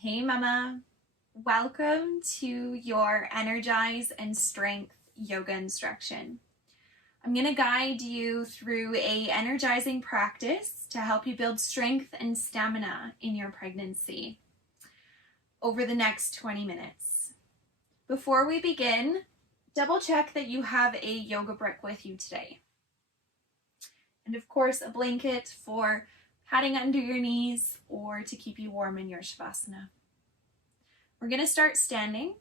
Hey Mama, welcome to your Energize and Strength yoga instruction. I'm going to guide you through a energizing practice to help you build strength and stamina in your pregnancy over the next 20 minutes. Before we begin, double check that you have a yoga brick with you today. And of course, a blanket for padding under your knees or to keep you warm in your Shavasana. We're going to start standing.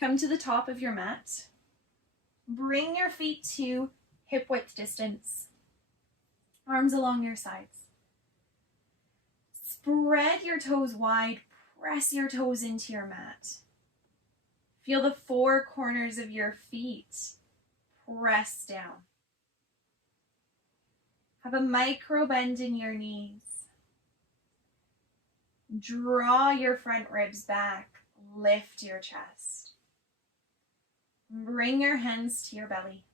Come to the top of your mat. Bring your feet to hip width distance. Arms along your sides. Spread your toes wide. Press your toes into your mat. Feel the four corners of your feet press down. Have a micro bend in your knees. Draw your front ribs back. Lift your chest. Bring your hands to your belly.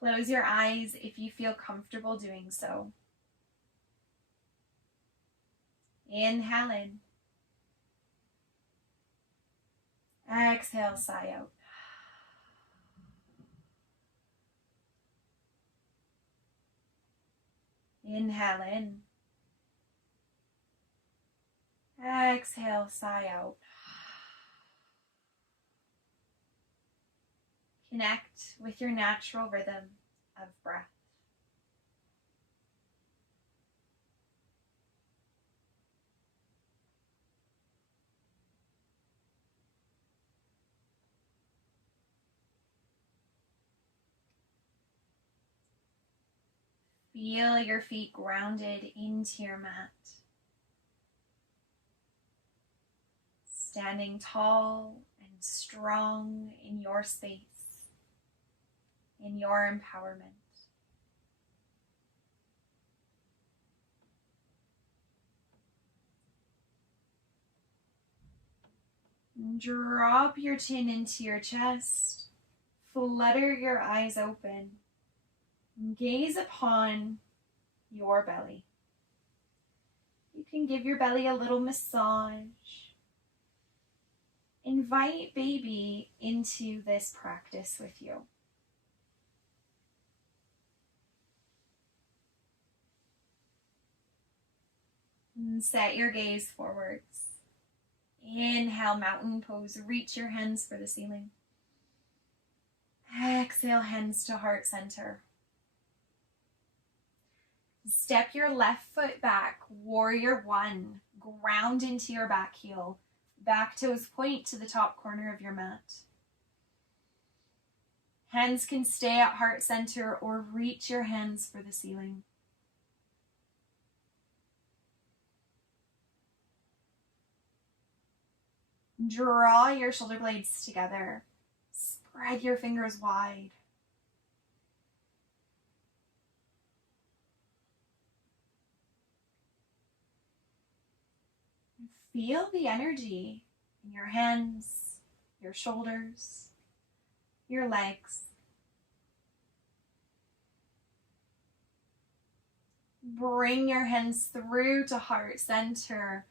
Close your eyes if you feel comfortable doing so. Inhale in. Exhale, sigh out. Inhale in. Exhale, sigh out. Connect with your natural rhythm of breath. Feel your feet grounded into your mat. Standing tall and strong in your space, in your empowerment. Drop your chin into your chest. Flutter your eyes open. Gaze upon your belly. You can give your belly a little massage. Invite baby into this practice with you. And set your gaze forwards. Inhale, mountain pose. Reach your hands for the ceiling. Exhale, hands to heart center. Step your left foot back, warrior one. Ground into your back heel. Back toes point to the top corner of your mat. Hands can stay at heart center or reach your hands for the ceiling. Draw your shoulder blades together. Spread your fingers wide. Feel the energy in your hands, your shoulders, your legs. Bring your hands through to heart center.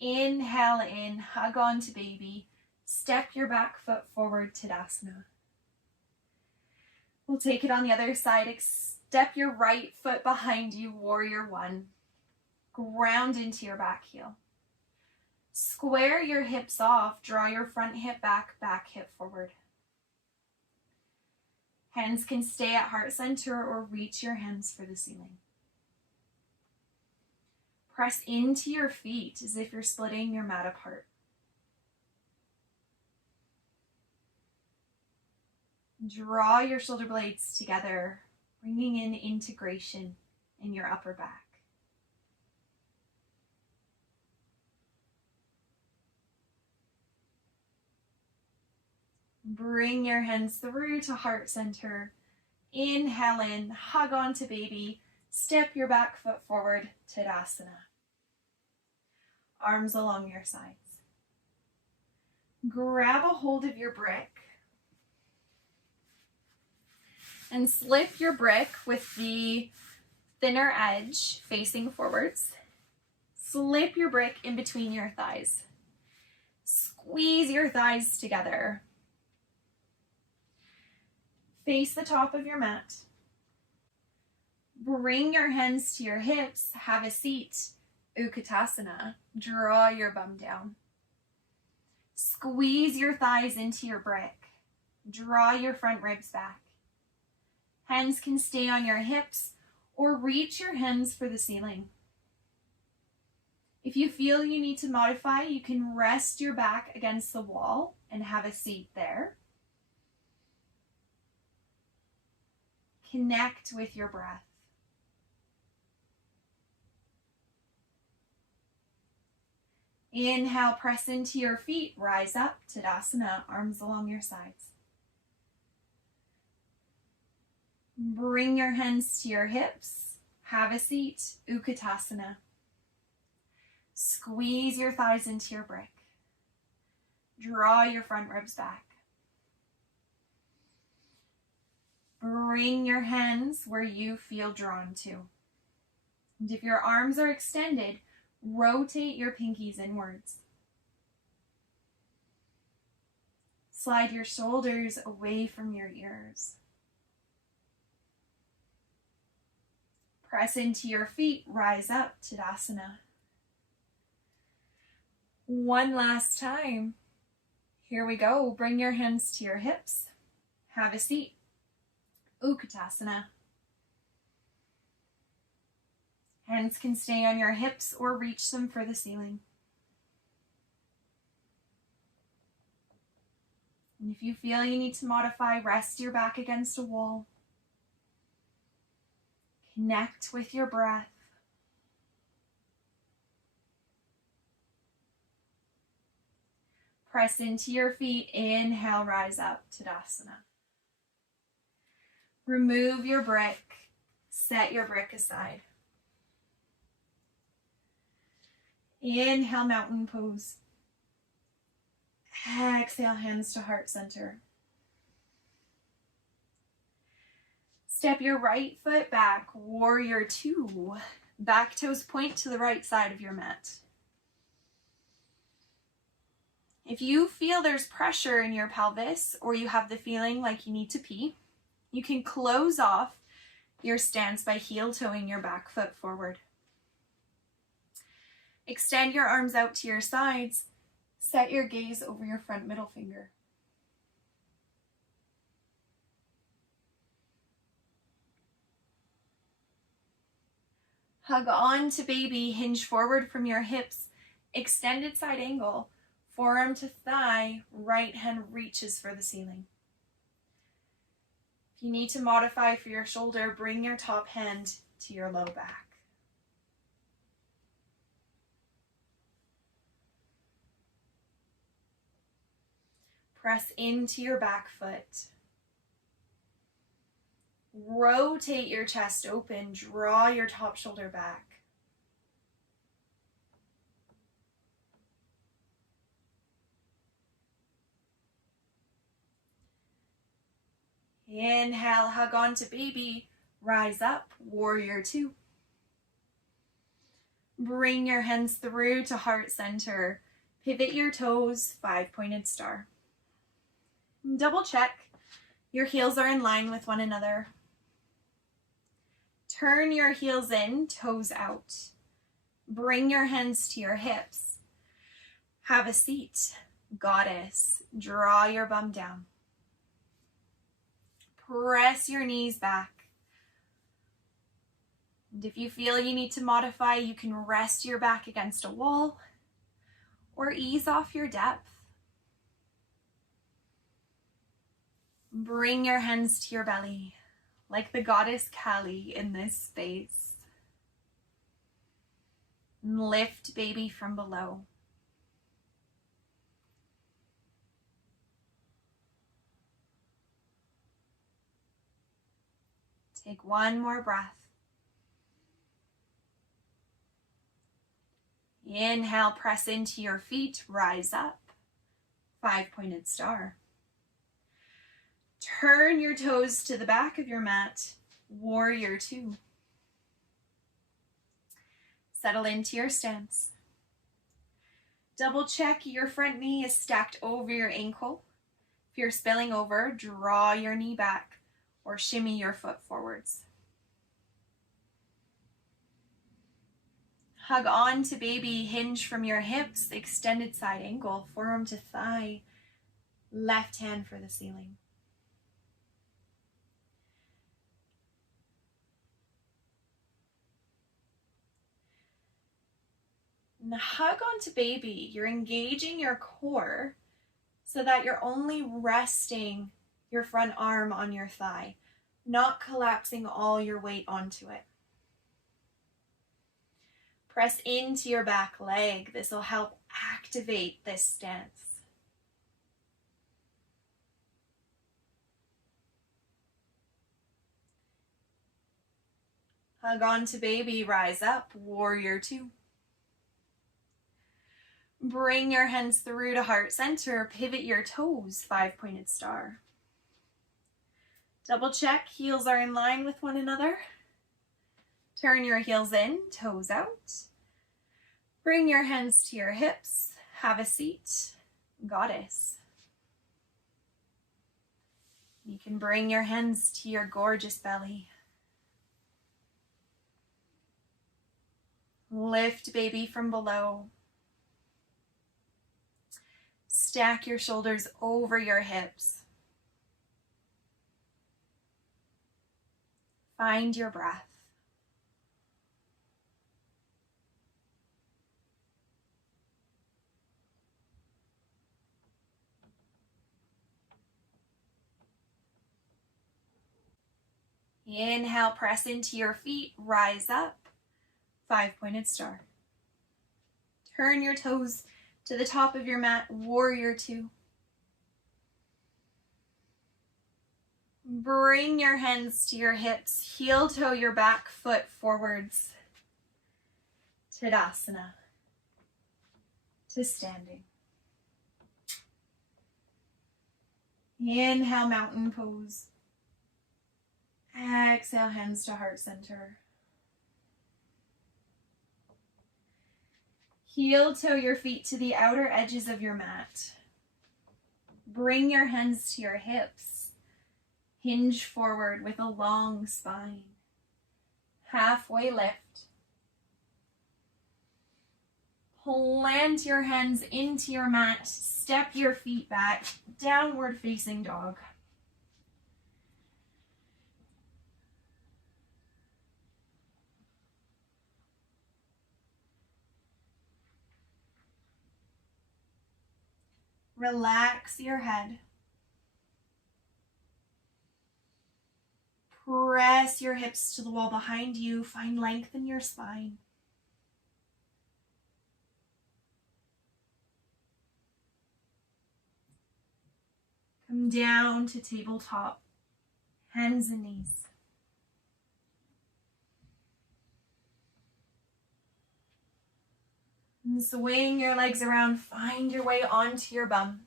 Inhale in, hug on to baby. Step your back foot forward, Tadasana. We'll take it on the other side. Step your right foot behind you, warrior one. Ground into your back heel. Square your hips off. Draw your front hip back, back hip forward. Hands can stay at heart center or reach your hands for the ceiling. Press into your feet as if you're splitting your mat apart. Draw your shoulder blades together, bringing in integration in your upper back. Bring your hands through to heart center. Inhale in, hug on to baby. Step your back foot forward, Tadasana. Arms along your sides. Grab a hold of your brick and slip your brick with the thinner edge facing forwards Slip your brick in between your thighs. Squeeze your thighs together. Face the top of your mat. Bring your hands to your hips. Have a seat. Utkatasana. Draw your bum down. Squeeze your thighs into your brick. Draw your front ribs back. Hands can stay on your hips or reach your hands for the ceiling. If you feel you need to modify, you can rest your back against the wall and have a seat there. Connect with your breath. Inhale, press into your feet, rise up, Tadasana, arms along your sides. Bring your hands to your hips, have a seat, Utkatasana. Squeeze your thighs into your brick. Draw your front ribs back. Bring your hands where you feel drawn to. And if your arms are extended, rotate your pinkies inwards. Slide your shoulders away from your ears. Press into your feet, rise up, Tadasana. One last time. Here we go. Bring your hands to your hips. Have a seat. Utkatasana. Hands can stay on your hips or reach them for the ceiling. And if you feel you need to modify, rest your back against a wall. Connect with your breath. Press into your feet. Inhale, rise up, Tadasana. Remove your brick. Set your brick aside. Inhale, mountain pose. Exhale, hands to heart center. Step your right foot back, warrior two. Back toes point to the right side of your mat. If you feel there's pressure in your pelvis or you have the feeling like you need to pee, you can close off your stance by heel toeing your back foot forward. Extend your arms out to your sides. Set your gaze over your front middle finger. Hug on to baby, hinge forward from your hips, extended side angle, forearm to thigh, right hand reaches for the ceiling. If you need to modify for your shoulder, bring your top hand to your low back. Press into your back foot. Rotate your chest open, draw your top shoulder back. Inhale, hug on to baby, rise up, warrior two. Bring your hands through to heart center. Pivot your toes, 5-pointed star. Double check your heels are in line with one another. Turn your heels in, toes out. Bring your hands to your hips. Have a seat, goddess. Draw your bum down. Press your knees back. And if you feel you need to modify, you can rest your back against a wall or ease off your depth. Bring your hands to your belly, like the goddess Kali in this space. And lift baby from below. Take one more breath. Inhale, press into your feet, rise up, 5-pointed star. Turn your toes to the back of your mat, warrior two. Settle into your stance. Double check your front knee is stacked over your ankle. If you're spilling over, draw your knee back or shimmy your foot forwards. Hug on to baby, hinge from your hips, extended side angle, forearm to thigh, left hand for the ceiling. And hug on to baby. You're engaging your core so that you're only resting your front arm on your thigh, not collapsing all your weight onto it. Press into your back leg. This will help activate this stance. Hug on to baby, rise up, warrior two. Bring your hands through to heart center, pivot your toes, 5-pointed star. Double check, heels are in line with one another. Turn your heels in, toes out. Bring your hands to your hips, have a seat, goddess. You can bring your hands to your gorgeous belly. Lift baby from below. Stack your shoulders over your hips. Find your breath. Inhale, press into your feet, rise up, 5-pointed star. Turn your toes to the top of your mat, warrior two. Bring your hands to your hips, heel toe your back foot forwards. Tadasana, to standing. Inhale, mountain pose. Exhale, hands to heart center. Heel toe your feet to the outer edges of your mat. Bring your hands to your hips. Hinge forward with a long spine. Halfway lift. Plant your hands into your mat. Step your feet back. Downward facing dog. Relax your head. Press your hips to the wall behind you. Find length in your spine. Come down to tabletop, hands and knees. And swing your legs around, find your way onto your bum.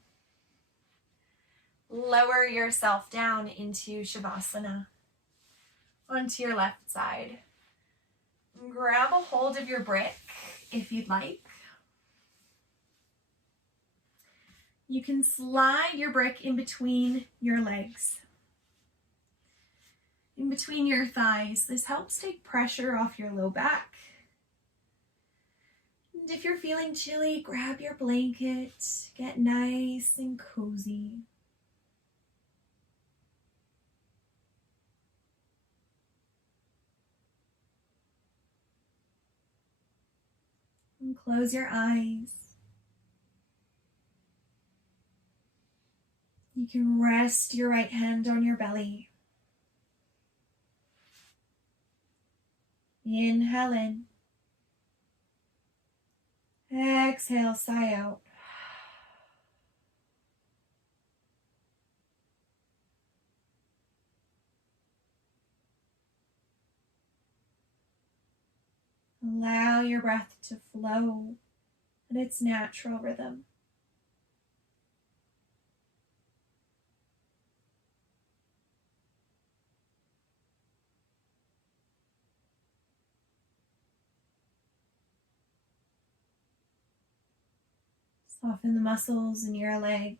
Lower yourself down into Shavasana, onto your left side. Grab a hold of your brick if you'd like. You can slide your brick in between your legs, in between your thighs. This helps take pressure off your low back. And if you're feeling chilly, grab your blanket, get nice and cozy. And close your eyes. You can rest your right hand on your belly. Inhale in. Exhale, sigh out. Allow your breath to flow at its natural rhythm. Soften the muscles in your legs.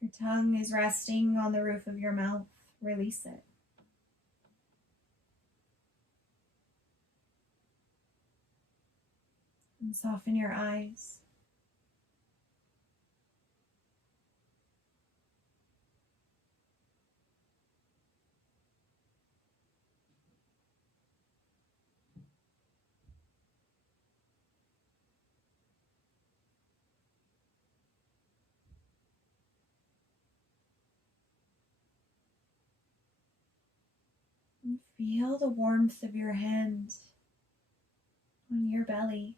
Your tongue is resting on the roof of your mouth. Release it. And soften your eyes. And feel the warmth of your hand on your belly.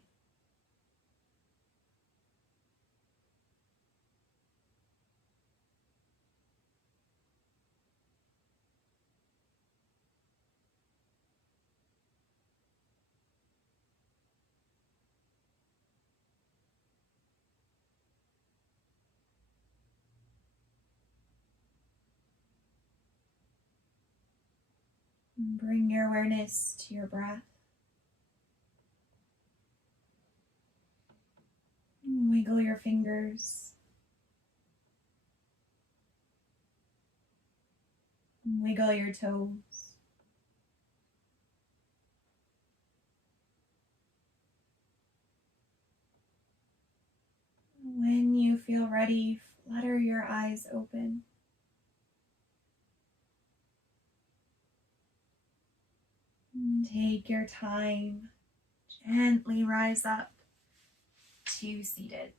And bring your awareness to your breath. And wiggle your fingers. And wiggle your toes. When you feel ready, flutter your eyes open. And take your time. Gently rise up to seated.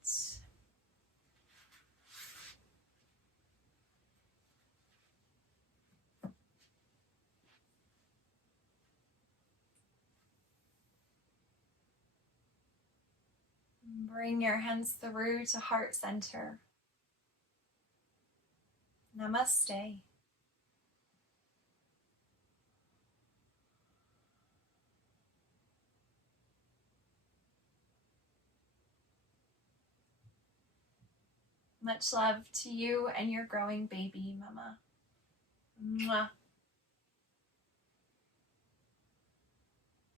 Bring your hands through to heart center. Namaste. Much love to you and your growing baby, Mama. Mwah.